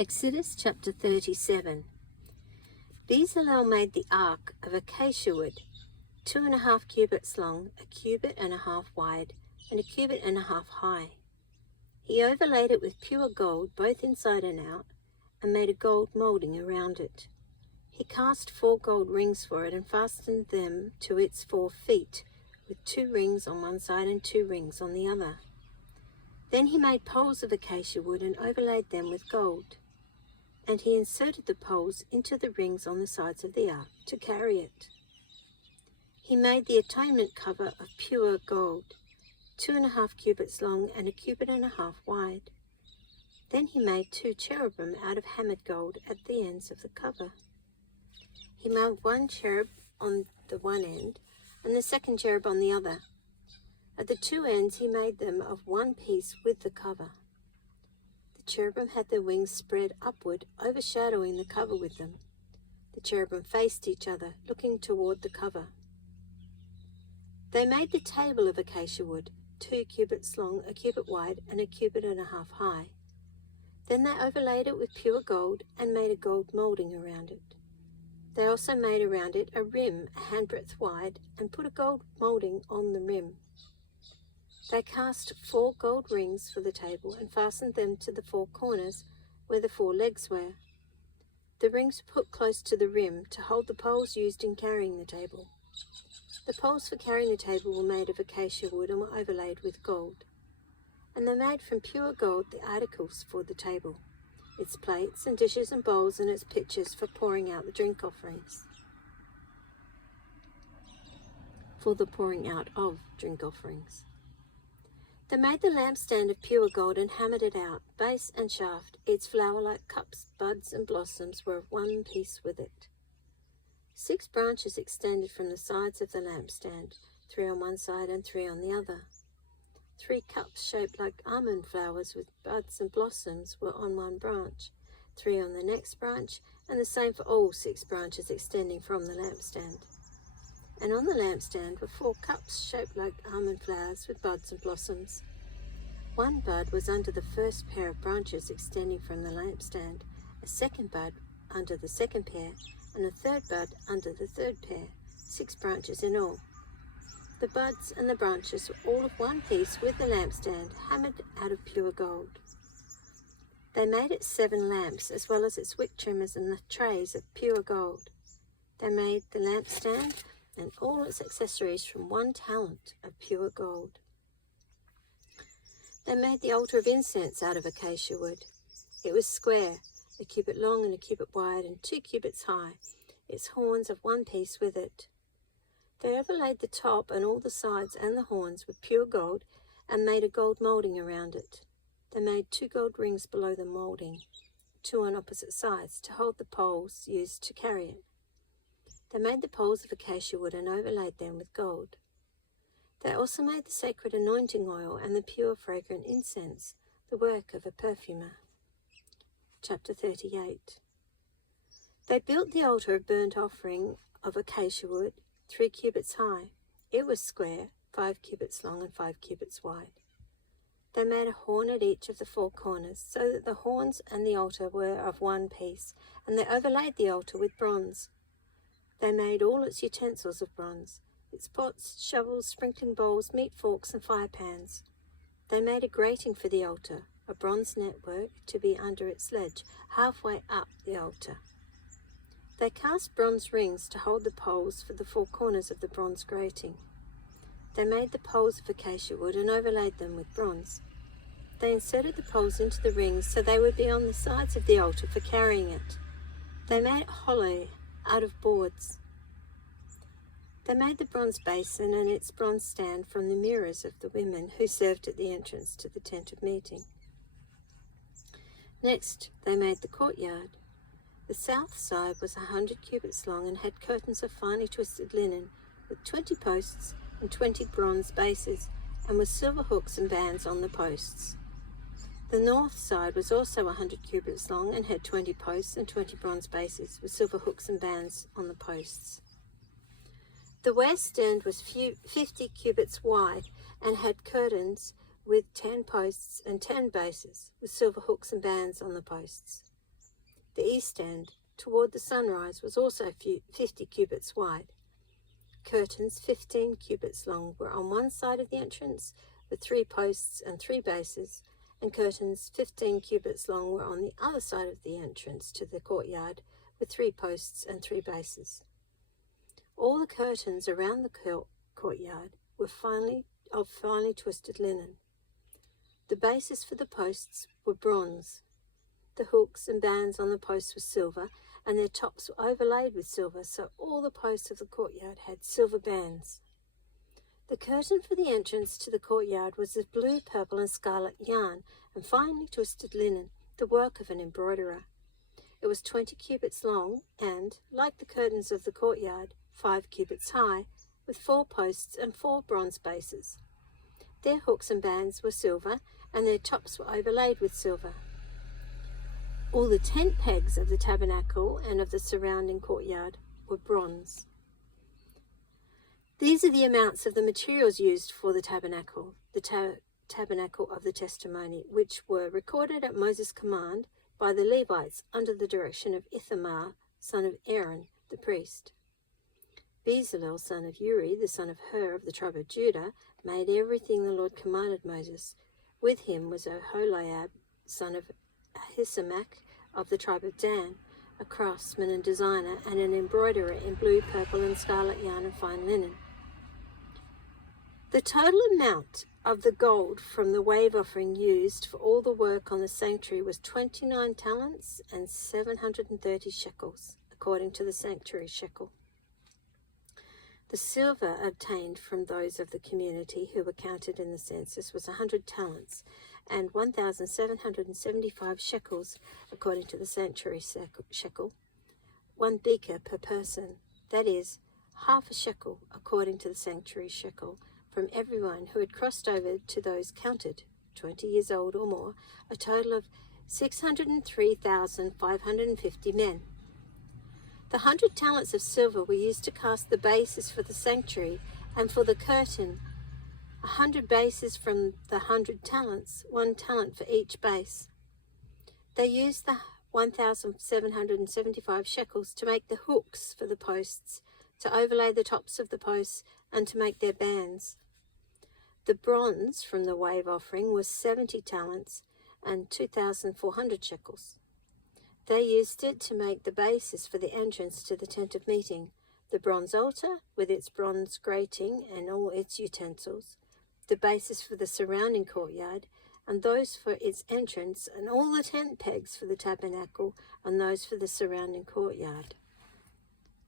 Exodus chapter 37. Bezalel made the ark of acacia wood, 2.5 cubits long, 1.5 cubits wide, and 1.5 cubits high. He overlaid it with pure gold, both inside and out, and made a gold molding around it. He cast 4 gold rings for it and fastened them to its 4 feet, with 2 rings on one side and 2 rings on the other. Then he made poles of acacia wood and overlaid them with gold. And he inserted the poles into the rings on the sides of the ark to carry it. He made the atonement cover of pure gold, 2.5 cubits long and 1.5 cubits wide. Then he made 2 cherubim out of hammered gold at the ends of the cover. He made 1 cherub on the one end and the second cherub on the other. At the 2 ends he made them of one piece with the cover. The cherubim had their wings spread upward, overshadowing the cover with them. The cherubim faced each other, looking toward the cover. They made the table of acacia wood, 2 cubits long, 1 cubit wide, and 1.5 cubits high. Then they overlaid it with pure gold and made a gold molding around it. They also made around it a rim a handbreadth wide and put a gold molding on the rim. They cast 4 gold rings for the table and fastened them to the 4 corners where the 4 legs were. The rings were put close to the rim to hold the poles used in carrying the table. The poles for carrying the table were made of acacia wood and were overlaid with gold. And they made from pure gold the articles for the table, its plates and dishes and bowls and its pitchers for pouring out the drink offerings. For the pouring out of drink offerings. They made the lampstand of pure gold and hammered it out, base and shaft. Its flower-like cups, buds, and blossoms were of one piece with it. 6 branches extended from the sides of the lampstand, 3 on one side and 3 on the other. 3 cups shaped like almond flowers with buds and blossoms were on one branch, 3 on the next branch, and the same for all 6 branches extending from the lampstand. And on the lampstand were 4 cups shaped like almond flowers with buds and blossoms. 1 bud was under the first pair of branches extending from the lampstand, a 2nd bud under the 2nd pair, and a 3rd bud under the 3rd pair, 6 branches in all. The buds and the branches were all of one piece with the lampstand, hammered out of pure gold. They made it 7 lamps, as well as its wick trimmers and the trays of pure gold. They made the lampstand and all its accessories from 1 talent of pure gold. They made the altar of incense out of acacia wood. It was square, 1 cubit long and 1 cubit wide, and 2 cubits high, its horns of one piece with it. They overlaid the top and all the sides and the horns with pure gold and made a gold molding around it. They made 2 gold rings below the molding, 2 on opposite sides, to hold the poles used to carry it. They made the poles of acacia wood and overlaid them with gold. They also made the sacred anointing oil and the pure fragrant incense, the work of a perfumer. Chapter 38. They built the altar of burnt offering of acacia wood, 3 cubits high. It was square, 5 cubits long and 5 cubits wide. They made a horn at each of the 4 corners, so that the horns and the altar were of one piece, and they overlaid the altar with bronze. They made all its utensils of bronze, its pots, shovels, sprinkling bowls, meat forks, and fire pans. They made a grating for the altar, a bronze network to be under its ledge, halfway up the altar. They cast bronze rings to hold the poles for the 4 corners of the bronze grating. They made the poles of acacia wood and overlaid them with bronze. They inserted the poles into the rings so they would be on the sides of the altar for carrying it. They made it hollow out of boards. They made the bronze basin and its bronze stand from the mirrors of the women who served at the entrance to the tent of meeting. Next, they made the courtyard. The south side was 100 cubits long and had curtains of finely twisted linen with 20 posts and 20 bronze bases, and with silver hooks and bands on the posts. The north side was also 100 cubits long and had 20 posts and 20 bronze bases with silver hooks and bands on the posts. The west end was 50 cubits wide and had curtains with 10 posts and 10 bases with silver hooks and bands on the posts. The east end, toward the sunrise, was also 50 cubits wide. Curtains 15 cubits long were on one side of the entrance, with 3 posts and 3 bases, and curtains 15 cubits long were on the other side of the entrance to the courtyard, with 3 posts and 3 bases. All the curtains around the courtyard were finely twisted linen. The bases for the posts were bronze. The hooks and bands on the posts were silver, and their tops were overlaid with silver, so all the posts of the courtyard had silver bands. The curtain for the entrance to the courtyard was of blue, purple, and scarlet yarn and finely twisted linen, the work of an embroiderer. It was 20 cubits long and, like the curtains of the courtyard, 5 cubits high, with 4 posts and 4 bronze bases. Their hooks and bands were silver, and their tops were overlaid with silver. All the tent pegs of the tabernacle and of the surrounding courtyard were bronze. These are the amounts of the materials used for the tabernacle tabernacle of the testimony, which were recorded at Moses' command by the Levites under the direction of Ithamar, son of Aaron, the priest. Bezalel, son of Uri, the son of Hur of the tribe of Judah, made everything the Lord commanded Moses. With him was Oholiab, son of Ahisamach of the tribe of Dan, a craftsman and designer, and an embroiderer in blue, purple, and scarlet yarn and fine linen. The total amount of the gold from the wave offering used for all the work on the sanctuary was 29 talents and 730 shekels, according to the sanctuary shekel. The silver obtained from those of the community who were counted in the census was 100 talents and 1,775 shekels, according to the sanctuary shekel, 1 beker per person, that is, half a shekel, according to the sanctuary shekel, from everyone who had crossed over to those counted, 20 years old or more, a total of 603,550 men. The 100 talents of silver were used to cast the bases for the sanctuary and for the curtain, 100 bases from the 100 talents, 1 talent for each base. They used the 1,775 shekels to make the hooks for the posts, to overlay the tops of the posts, and to make their bands. The bronze from the wave offering was 70 talents and 2,400 shekels. They used it to make the bases for the entrance to the tent of meeting, the bronze altar with its bronze grating and all its utensils, the bases for the surrounding courtyard, and those for its entrance, and all the tent pegs for the tabernacle, and those for the surrounding courtyard.